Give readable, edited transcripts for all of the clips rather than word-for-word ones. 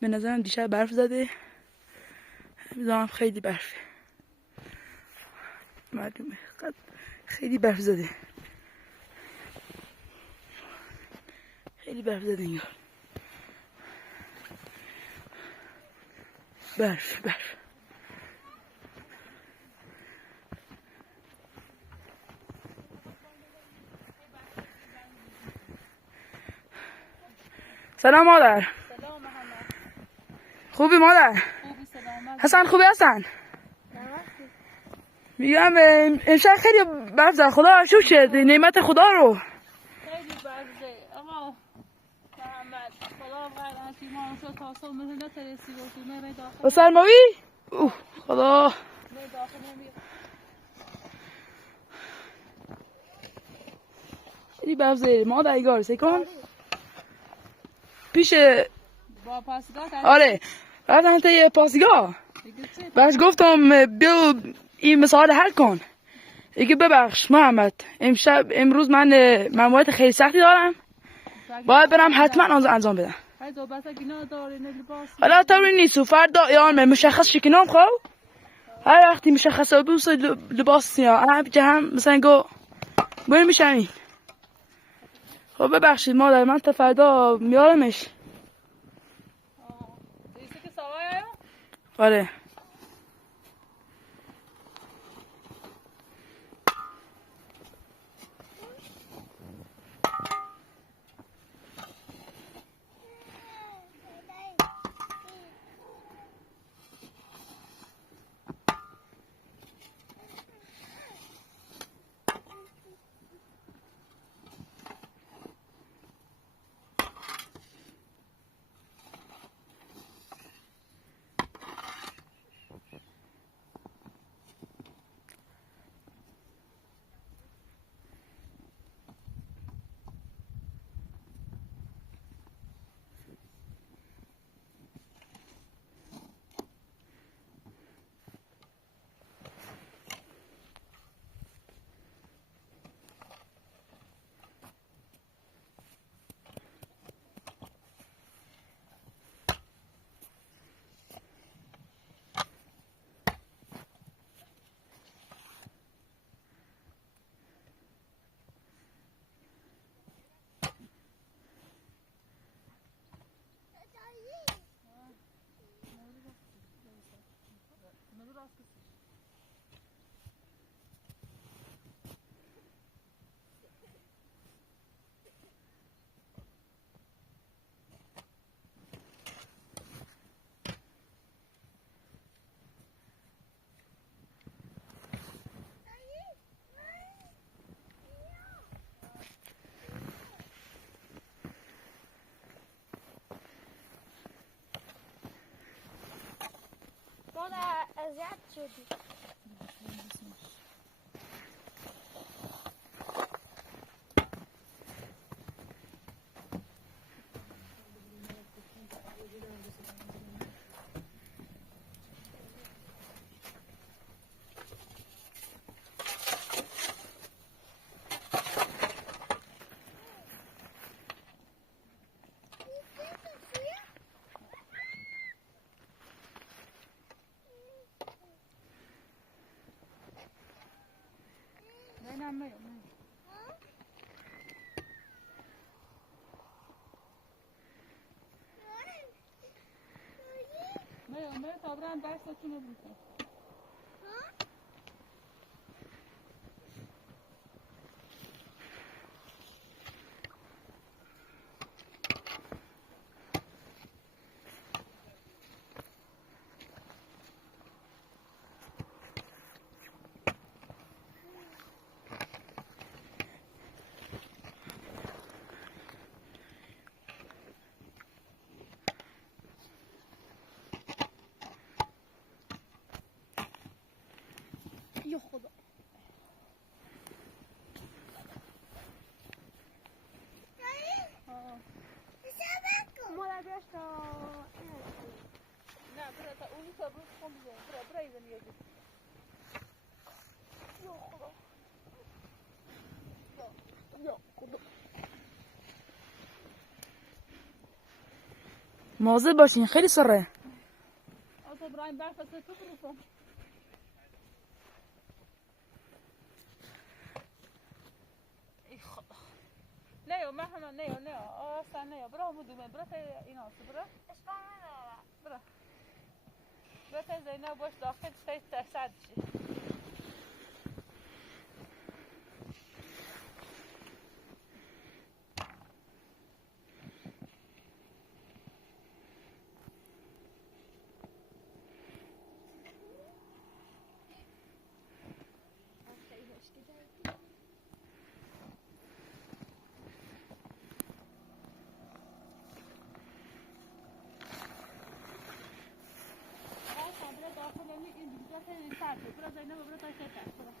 به نظرم دیشب برف زده. میدونم خیلی برفه. معلومه خیلی برف زده. خیلی برف زده اینجا. برف. سلام مادر. سلام محمد. خوبی مادر؟ خوبی سلامت. حسن خوبی هستن؟ میگم امشب خیلی برف زد. خدا شکر شد نعمت خدا رو. خیلی برزه اما محمد خدا غیر ما شو تا صبح مهنت رسی و تو داخل و سرماوی؟ اوه خدا. داخل نمی خیلی برف زد. مادر ایگار سکن پیش با پاسگاه. آره رفتم تا یه پاسگاه. بس گفتم بیا این مسائل حل کن. دیگه ببخش محمد امروز من ماموریت خیلی سختی دارم. باید برم حتما انجام بدم. حالا طوری نیست و فردا یارم مشخص شکنام خب هر وقتی مشخصه بوس لباس سیاه انا هم مثلا گو بریم میشنین. خب ببخشید مادر من تا فردا میارمش. آره مادر اذیت شدی. نه تابران درستون بود. یا خدا. مادر بیاش تا نه برای تا اونی تا بود خون بیزن برای ایزن یه جد. یا خدا. یا خدا. مواظب باشین خیلی سره. آتا ابراهیم برفت تو برو. نه محمد نه اصلا نه برو مدومه برو تا اینا برو برو برو تا زینب باش داخل تا سعد شی برو زینب برو تا سعد برو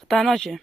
خطرناکه.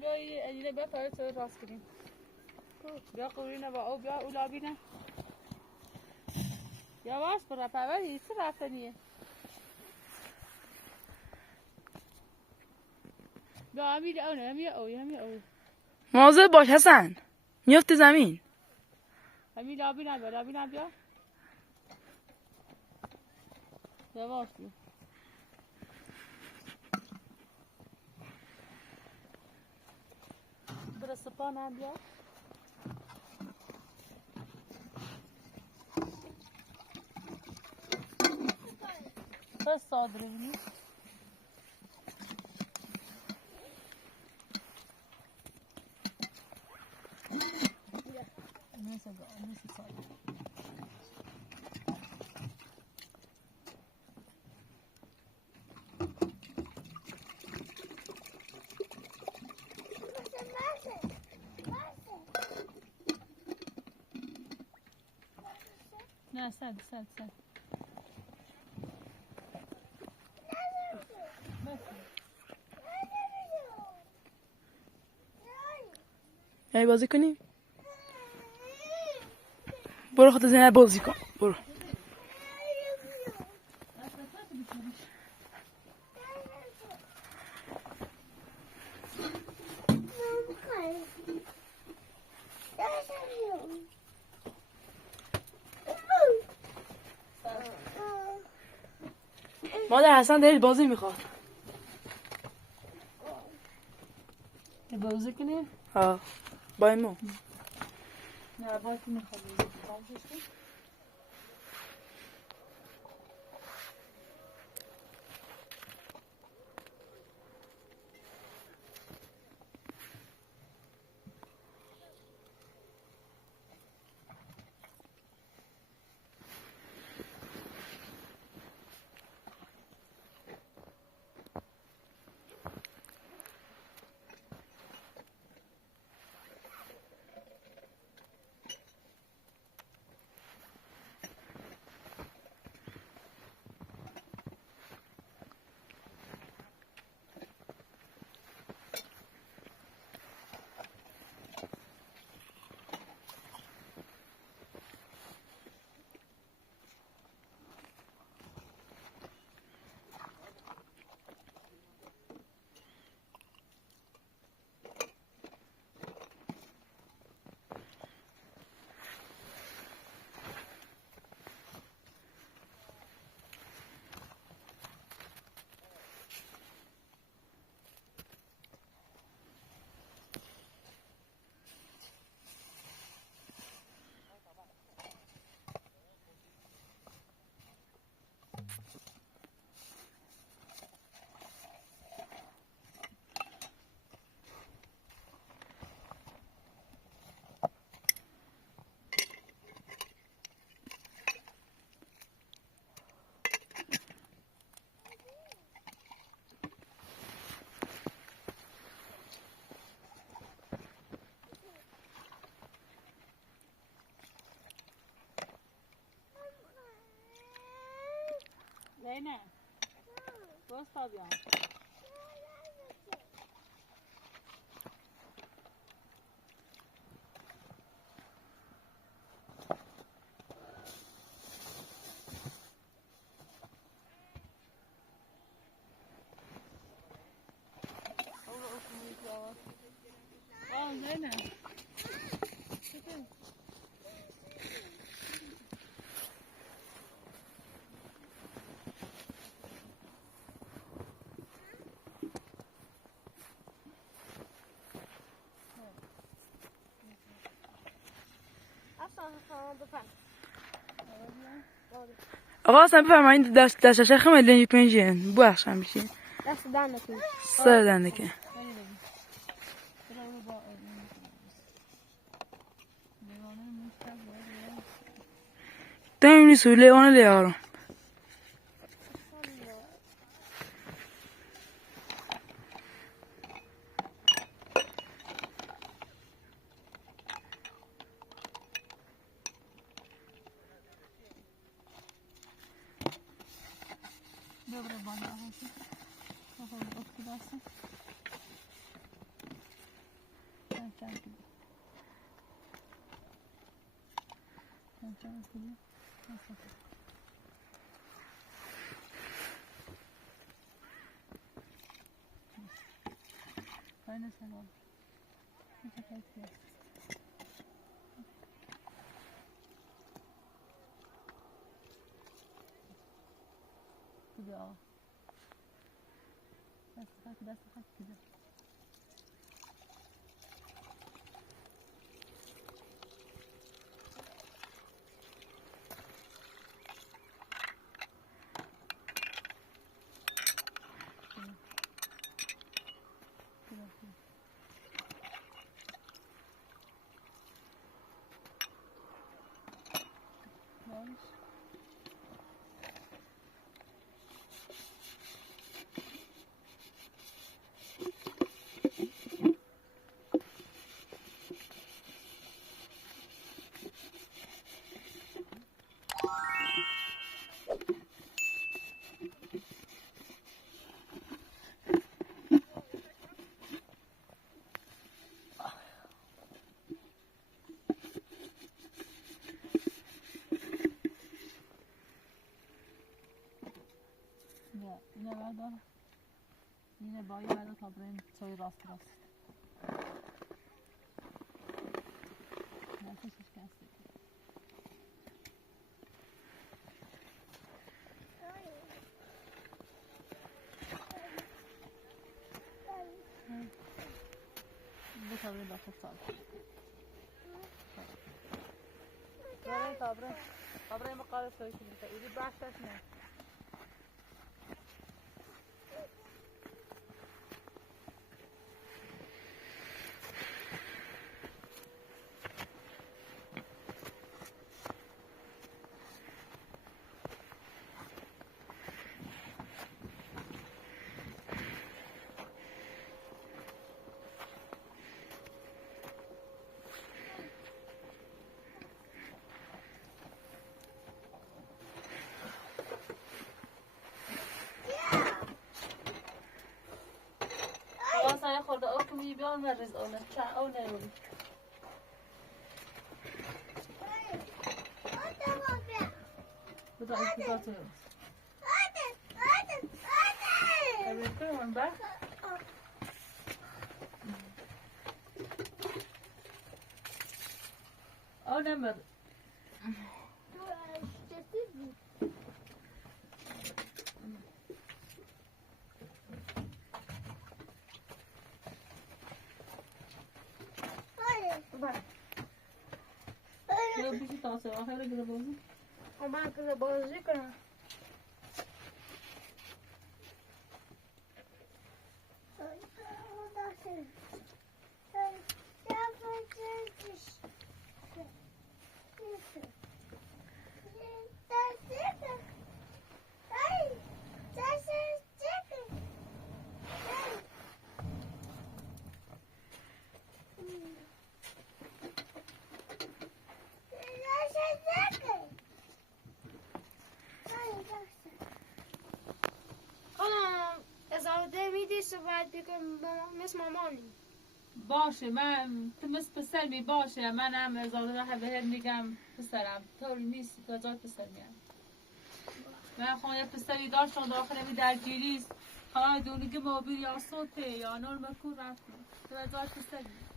بیا اینه بیا فرد تو راست کنیم بیا قورینه با او بیا اولابینه یواش برا پروری چه رفتنیه بیا همین اونه همین او مواظب باش حسن میفته زمین. همین لابینه بیا یواش بیا برا سپان هم بیا بس صادره بینی نیست صادره نه سد یعنی بازی کنیم؟ برو خود زینب بازی کن برو مادر حسن دارید بازی میخواد بازی کنیم؟ ها با ایمو نه باید میخواد نه باز تا بیام نه آقا اصلا بفرمایید دست شخم ملنی پنجین بخش هم میشین دست دندکی سر دندکی دمی سوله اون لیارم Добре, бана, ага. Ага, откидайся. Так. Fajne salon. كده بس كده اینه بردار اینه بایی بردار تا بریم چای راست نفسش کسته تا بریم داخل سال بریم تا بریم مقاله سوی کنیم تا ایدی بحثش نه سایه خورده او که می بیان و رز اونه چه او نیولی بدا از بدا تو ببین کنیم من بر او نمر بیشی تاسه آخر گره بازی من که بازی کنم صحبت بکن مثل مامانی باشه من تو مثل پسر می باشه من هم ازاده ره بهت میگم پسرم طوری نیستی تو ازاد پسر میگم من خونه پسری داشتم داخل می درگیریست خواهی دونگی موبیل یا صوته یا نور مکور رفت تو ازاد پسر میگم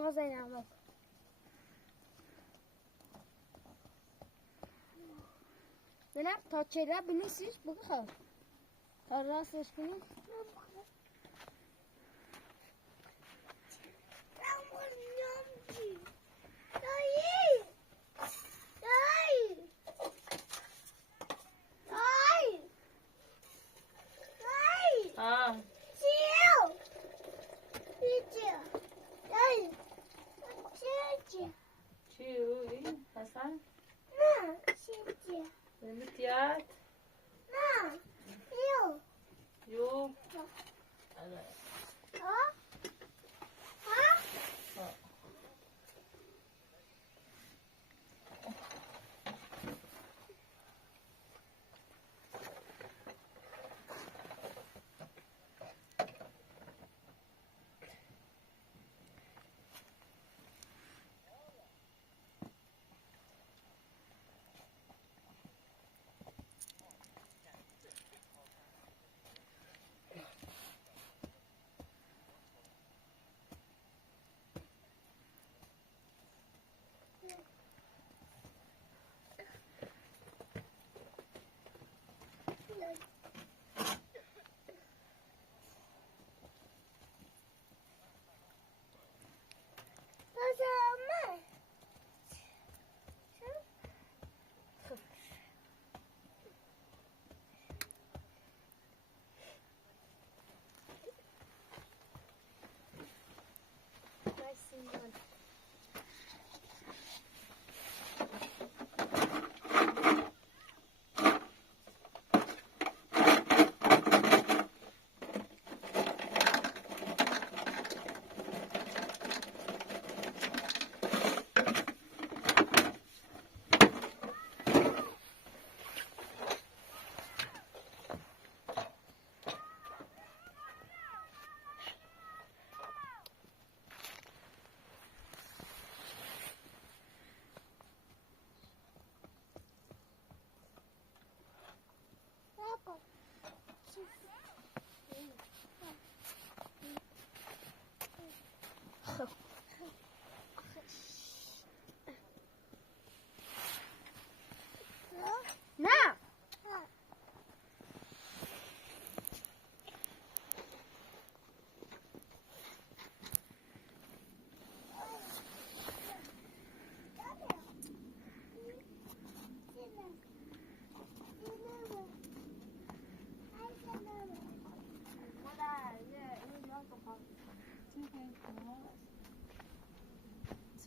آقا زینب زینب تا چهره بنویسیش بگو تا راستش کنی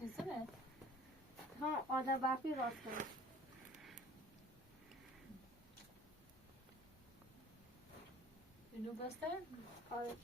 چیزه؟ ها آدم برفی راست کنه. اینو بسته؟ آره.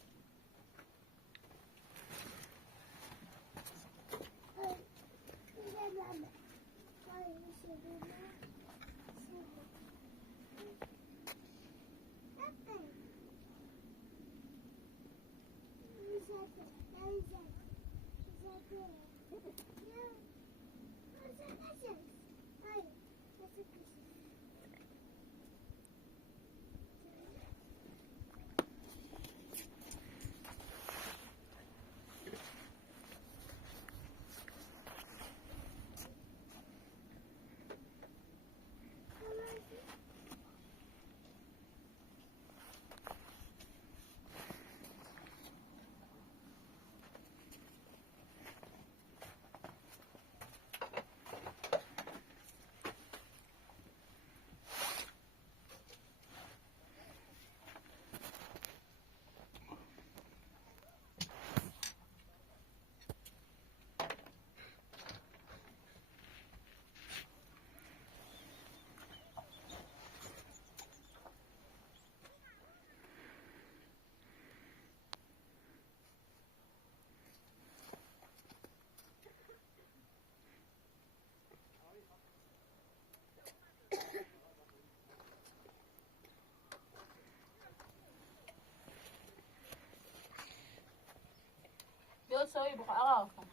بیا سوی بخور آقا کن.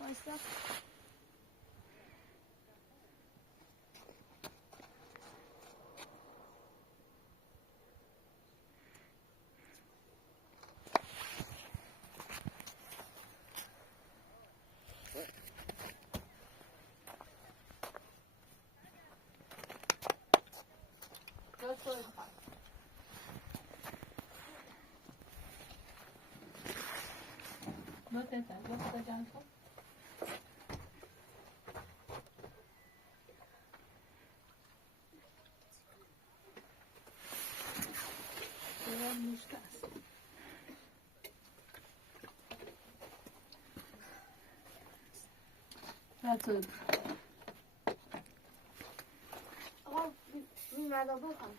وایسا. بیا سوی بخور. بیا تیتر بیا خدا جان کن. بیا مشت است. بیا سوی بخور. آقا این مدا بخوام.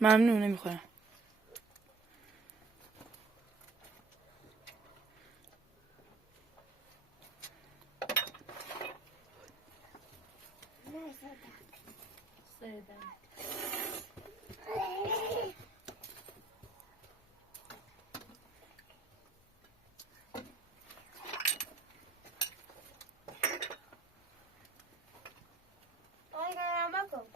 ممنون نمیخورم. نه سیده. آقای گرم بکن.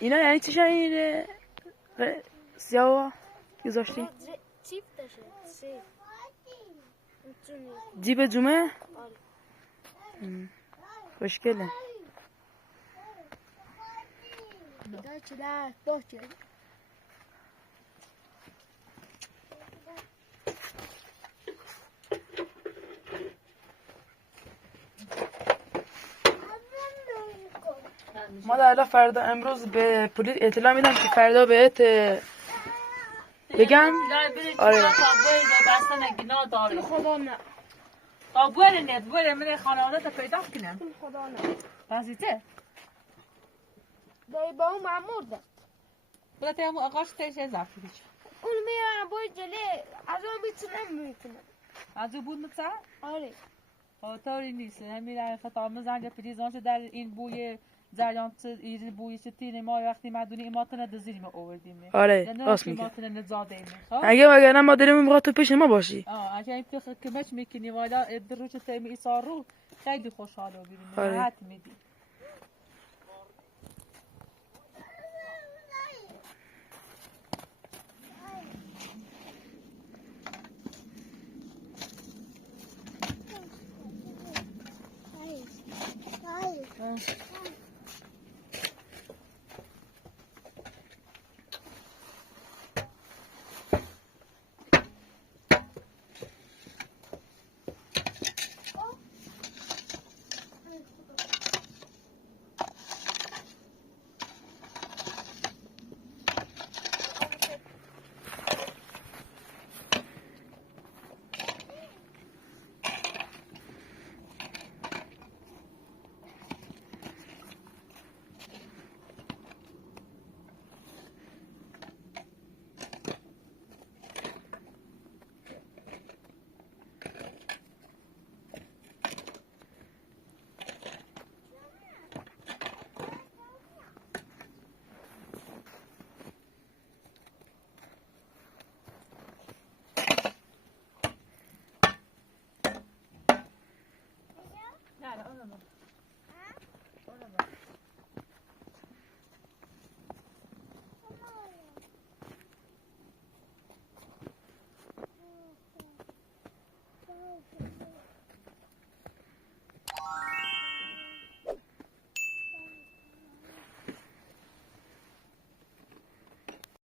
اینا یعنی چی شاید سیاه گذاشتی؟ چیپ داشته سیف جیب جمعه؟ آره. خوشگله. باشه ما در فردا امروز به پلیس اطلاع میدم که فردا بهت بگم. آره. دست نگینا داره خدا نه بره من خانواده تا پیدا کنم خدا نه رازیته دایی با اون معمور ده بلده همون آقاش تیشه زفتی بیچه اون میرم باید جلی از اون میتونم از او بود متسا؟ آره طوری نیست همین خطا مزنگ پریزانش در این بوی زریان این بوی ستین ما وقتی مدونی ایماتنا دزیریم آوردیم آره راست میگه ایماتنا نزادیم اگه نه ما داریم میخواد تو پیش ما باشی اگه این تو کمش میکنی والا دروش تیم ایسا رو خیلی خوشحال و بیریم آره. راحت میدی